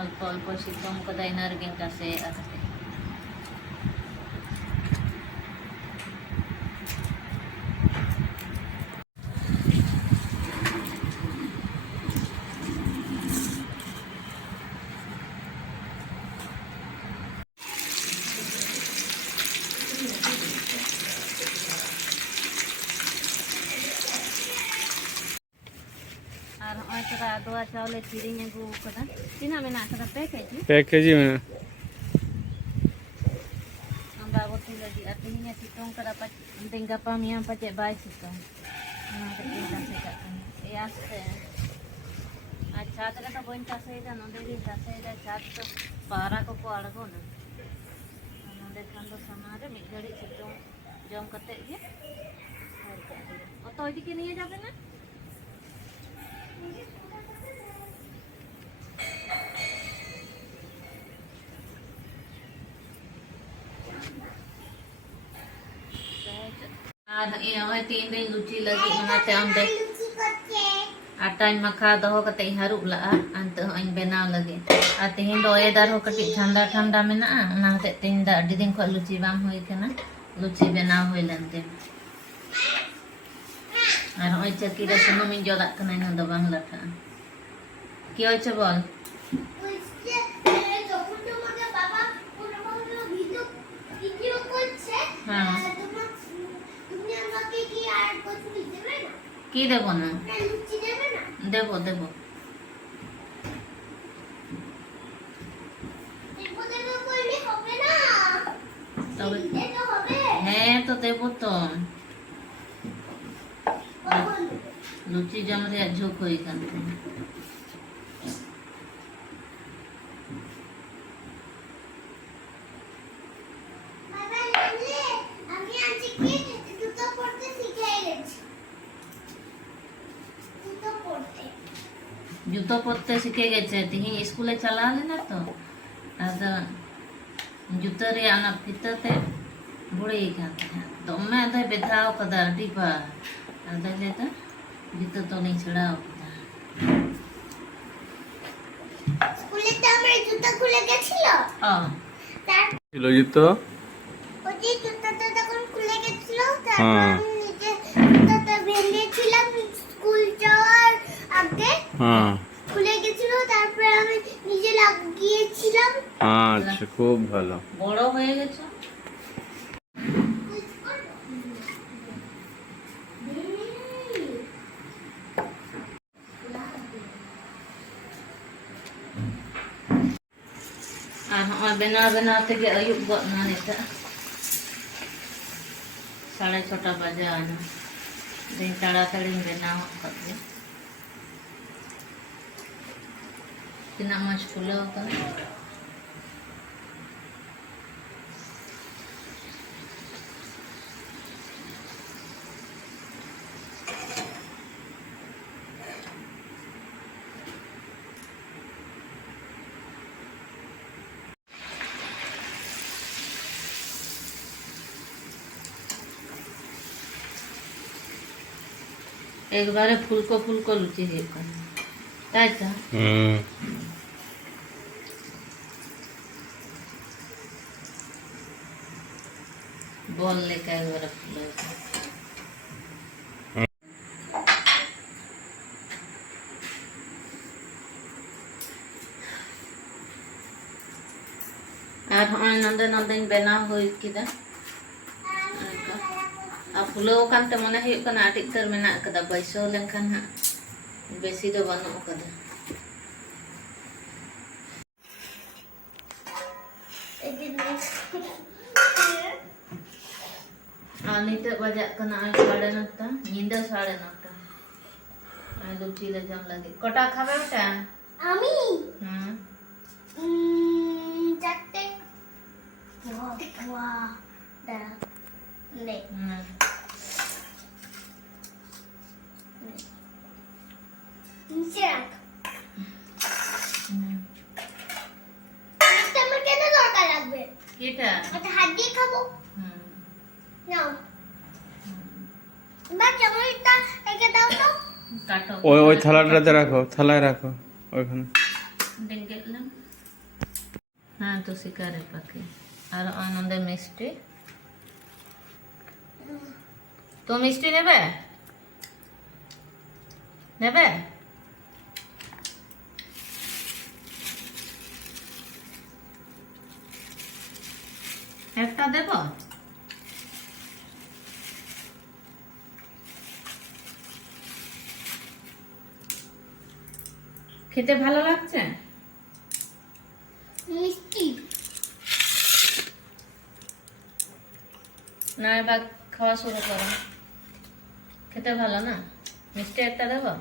అల్ప అల్ప సిద్ధం కదైనారు గింకాసే అటువా చావులే చిరింగు కదా తినమేనా అక్కడ ప్యాకేజీ ప్యాకేజీ మేనా బాబు కిలోజీ అతిహిన సితం కదా అంటే ఇంకా మియా పచ్చే బాయ్ సితం వేస్తే ఆ చాత కదా పోయిన చసేదా నుండి చసేదా చాతతో పారాకు అడగను ᱱᱚᱸᱰᱮ ᱠᱷᱟᱱ ᱫᱚ ᱥᱟᱢᱟᱨᱮ ᱢᱤᱫ ᱜᱷᱟᱹᱲᱤᱡ ᱥᱤᱛᱩᱝ ᱡᱚᱢ ᱠᱟᱛᱮᱫ ᱜᱮ ᱚᱛᱚ ᱤᱫᱤ ᱠᱮ ᱱᱤᱭᱟᱹ আর હવે તીન દિન લુચી લાગી ઓનાતે આમ દે આટાઈમાં ખા દહો કતે હારું લાગા અંત અહીં બનાવ લાગે આ તેહેન દો એદાર હો કટી ઠંડા ઠંડા મેના ઓના હતે તીન દા અડી દિન કો લુચી બામ હોય કના લુચી બનાવ હોય લંતે আর ওই চাকিরা সুনমিন জদাক কানাই না দবাং লাখা কি হয়েছে বল হ্যাঁ। কি দেবো না? দেবে দেবো। তবে হ্যাঁ তো দেবো তো। লুচি জম রেয়ার ঝোঁক হয়ে কান বাবা জানলে, আমি আজকে জুতো পরতে শিখে গেছি জুতো পরতে জুতো পরতে শিখে গেছে। তিহিন স্কুলে চালালে না তো। আদো জুতো রে অনা ফিতাতে বুড়ে কান দমে আদে বেধাও কদা আডি বা আদে লেতা জুতো তো নেই ছড়াও স্কুলে তো আমার জুতো খুলে গেছিল। হ্যাঁ ছিল জুতো? ওই যে জুতোটা যখন খুলে গেছিল তারপর হ্যাঁ। আমি নিজে জুতোটা ভেঙেছিলাম স্কুল যাওয়ার আগে। হ্যাঁ। তারপরে আমি নিজে লাগিয়েছিলাম। আচ্ছা খুব ভালো। বড় হয়ে গেছে। আর আমার বেনাও বেনাও থেকে আয়ুব গদ না নিতে সাড়ে ছটা বাজে আনা দিন তাড়াতাড়ি বেনাও করবে তিনা মাছ খুলেও একবারে ফুলকো ফুলকো লুচি গেল তাই তো? হুম। बॉल लेकर रख और हमारे नंदे नंदे बना होता फुलाओं मन आटी तर मे बैसो लेखान हाँ बेसि बनू का Thank. ᱱᱤᱛᱚᱜ ᱵᱟᱡᱟᱜ ᱠᱟᱱᱟ ᱥᱟᱲᱮ ᱱᱚᱴᱟ ᱧᱤᱫᱟᱹ ᱥᱟᱲᱮ ᱱᱚᱴᱟ ᱟᱨ ᱞᱩᱪᱤ ᱞᱮ ᱡᱚᱢ ᱞᱟᱹᱜᱤᱫ ᱠᱚᱴᱟ ᱠᱷᱟᱵᱮ ᱵᱮᱴᱟ আমি হুম চারটে বাবা দাঁড়া নে হুম নিচে রাখ ওই ওই থালাটাতে রাখো, থালায় রাখো, ওইখানে। হ্যাঁ তো শিকারে পাখি। আর আনন্দে মিষ্টি? তো মিষ্টি নেবে? নেবে? একটা দেব? খেতে ভালো লাগছে? মিষ্টি। না এবার খাওয়া শুরু করো। খেতে ভালো না? মিষ্টি একটা দেবো?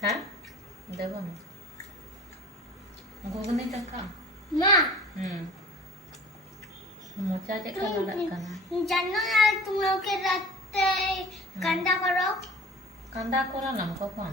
হ্যাঁ? দেবো না। ঘুগনিটা খা। হুম। মোচা জানো না রাতে কান্না করো? কান্দা করো না কখন?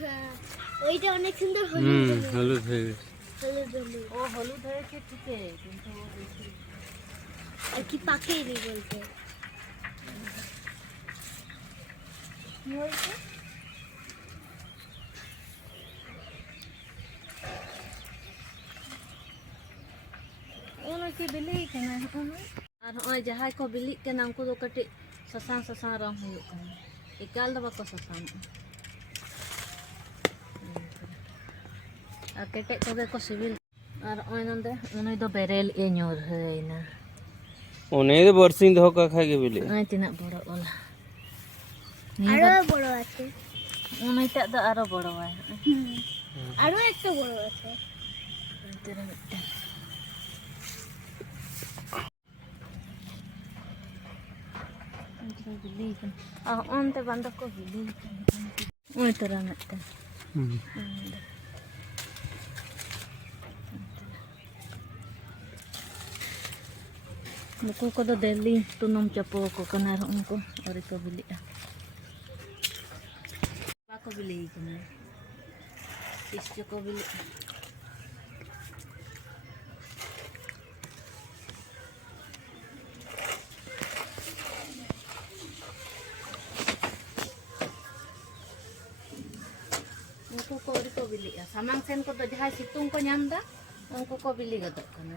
হ্যাঁ ওইটা অনেক সুন্দর হুম হলুদ হলুদ হয়ে গেছে হলুদ হলুদ ও হলুদ হয়েছে ঠিকই কিন্তু ও বেশি আর কি পাকেনি বলতে কি হয়েছে ᱚᱱᱟ ᱠᱤ ᱵᱤᱞᱤ ᱠᱟᱱᱟ ᱦᱚᱸᱜᱼᱚᱭ ᱟᱨ ᱦᱚᱸᱜᱼᱚᱭ ᱡᱟᱦᱟᱸᱭ ᱠᱚ ᱵᱤᱞᱤᱜ ᱠᱟᱱᱟ ᱩᱱᱠᱩ ᱫᱚ ᱠᱟᱹᱴᱤᱡ ᱥᱟᱥᱟᱝ ᱥᱟᱥᱟᱝ ᱨᱚᱝ ᱦᱩᱭᱩᱜ ᱠᱟᱱᱟ ᱮᱠᱟᱞ ᱫᱚ ᱵᱟᱠᱚ ᱥᱟᱥᱟᱝᱚᱜᱼᱟ ᱟᱨ ᱠᱮᱴᱮᱡ ᱛᱚᱜᱮ ᱠᱚ ᱥᱤᱵᱤᱞ ᱟᱨ ᱱᱚᱜᱼᱚᱭ ᱱᱚᱸᱰᱮ ᱩᱱᱤ ᱫᱚ ᱵᱮᱨᱮᱞ ᱮ ᱧᱩᱨ ᱦᱟᱹᱭᱱᱟ ᱫᱚ ᱵᱟᱨᱥᱤᱧ ᱫᱚᱦᱚ ᱠᱟᱜ ᱠᱷᱟᱡ ᱜᱮ ᱵᱤᱞᱤᱜᱼᱟ ᱱᱚᱜᱼᱚᱭ ᱛᱤᱱᱟᱹᱜ ᱵᱚᱲᱚ ᱚᱱᱟ আরও বড় আছে উনিটার তো আরও বড় হয় আরও একটু বড় আছে ᱚᱱᱛᱮ ᱵᱟᱝ ᱫᱚᱠᱚ ᱵᱤᱞᱤ ᱠᱟᱱᱟ ᱚᱱᱛᱮ ᱛᱚᱨᱟ ᱢᱤᱫᱴᱮᱱ ᱱᱩᱠᱩ ᱠᱚᱫᱚ ᱰᱮᱞᱤ ᱛᱩᱱᱩᱢ ᱪᱟᱯᱚ ᱟᱠᱚ ᱠᱟᱱᱟ ᱟᱨ ᱩᱱᱠᱩ ᱟᱹᱣᱨᱤ ᱠᱚ ᱵᱤᱞᱤᱜᱼᱟ ᱵᱟᱠᱚ ᱵᱤᱞᱤ ᱠᱟᱱᱟ ᱛᱤᱥ ᱪᱚᱠᱚ ᱵᱤᱞᱤᱜᱼᱟ ᱩᱱᱠᱩ ᱠᱚ ᱟᱹᱣᱨᱤ ᱠᱚ ᱵᱤᱞᱤᱜᱼᱟ ᱥᱟᱢᱟᱝ ᱥᱮᱱ ᱠᱚᱫᱚ ᱡᱟᱦᱟᱸᱭ ᱥᱤᱛᱩᱝ ᱠᱚ ᱧᱟᱢ ᱮᱫᱟ ᱩᱱᱠᱩ ᱠᱚ ᱵᱤᱞᱤ ᱜᱚᱫᱚᱜ ᱠᱟᱱᱟ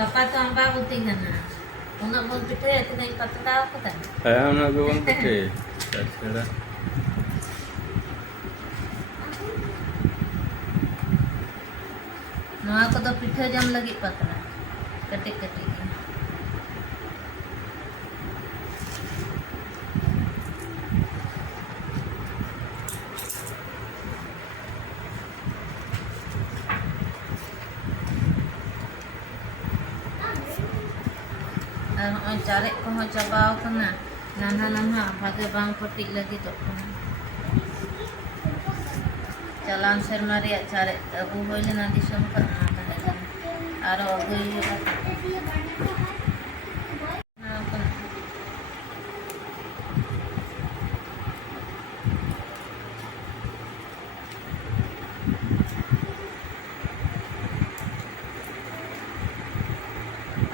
गपा तो अम्बा बुद्धि है ना। उन्हें बोल पिटे तो नहीं पता था उसको तो है हम लोग बोल पिटे। अच्छा। ना को तो पिटे जम लगी पता कटे कटे ᱪᱟᱨᱮᱡ ᱠᱚᱦᱚᱸ ᱪᱟᱵᱟᱣ ᱠᱟᱱᱟ ᱱᱟᱱᱦᱟ ᱱᱟᱱᱦᱟ ᱵᱷᱟᱜᱮ ᱵᱟᱝ ᱯᱟᱹᱴᱤᱡ ᱞᱟᱹᱜᱤᱫᱚᱜ ᱠᱟᱱᱟ ᱪᱟᱞᱟᱣ ᱥᱮᱨᱢᱟ ᱨᱮᱭᱟᱜ ᱪᱟᱨᱮᱡ ᱟᱹᱜᱩ ᱦᱩᱭ ᱞᱮᱱᱟ ᱫᱤᱥᱚᱢ ᱠᱷᱚᱱ ᱚᱱᱟ ᱛᱟᱦᱮᱸ ᱠᱟᱱᱟ ᱟᱨᱚ ᱟᱹᱜᱩᱭ ᱦᱩᱭᱩᱜᱼᱟ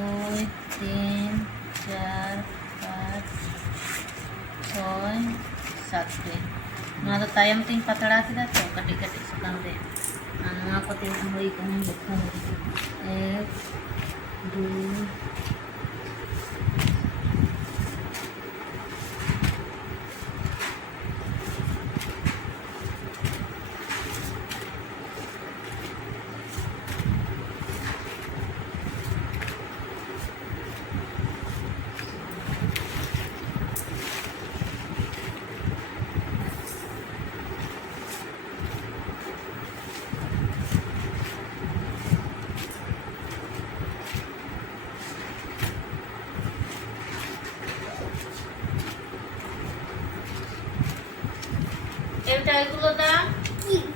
ᱫᱩᱭ ᱛᱤᱱ ᱪᱟᱨ ᱯᱟᱸᱪ ᱪᱷᱚᱭ ᱥᱟᱛᱴᱤ ᱱᱚᱣᱟ ᱫᱚ ᱛᱟᱭᱚᱢ ᱛᱤᱧ ᱯᱟᱛᱲᱟ ᱠᱮᱫᱟ ᱛᱚ ᱠᱟᱹᱴᱤᱡ ᱠᱟᱹᱴᱤᱡ ᱥᱟᱠᱟᱢ ᱨᱮ ᱟᱨ ᱱᱚᱣᱟ ᱠᱚ ᱛᱤᱱᱟᱹᱜ ᱦᱩᱭ ᱠᱟᱱᱟ ᱞᱮᱠᱷᱟ ᱮᱠ দুই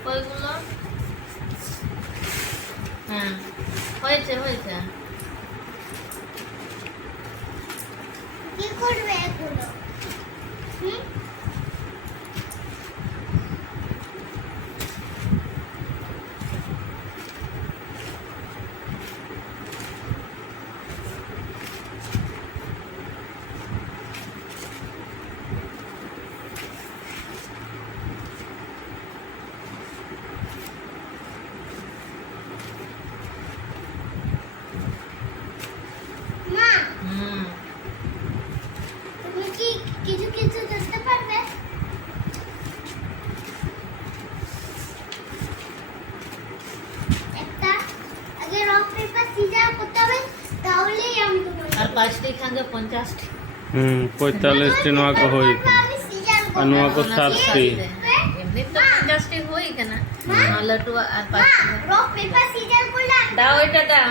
ওইগুলো? হ্যাঁ। হয়েছে হয়েছে। আর মা পাঁচটি। রক পেপার সিজার করলে দাও এটা দাও।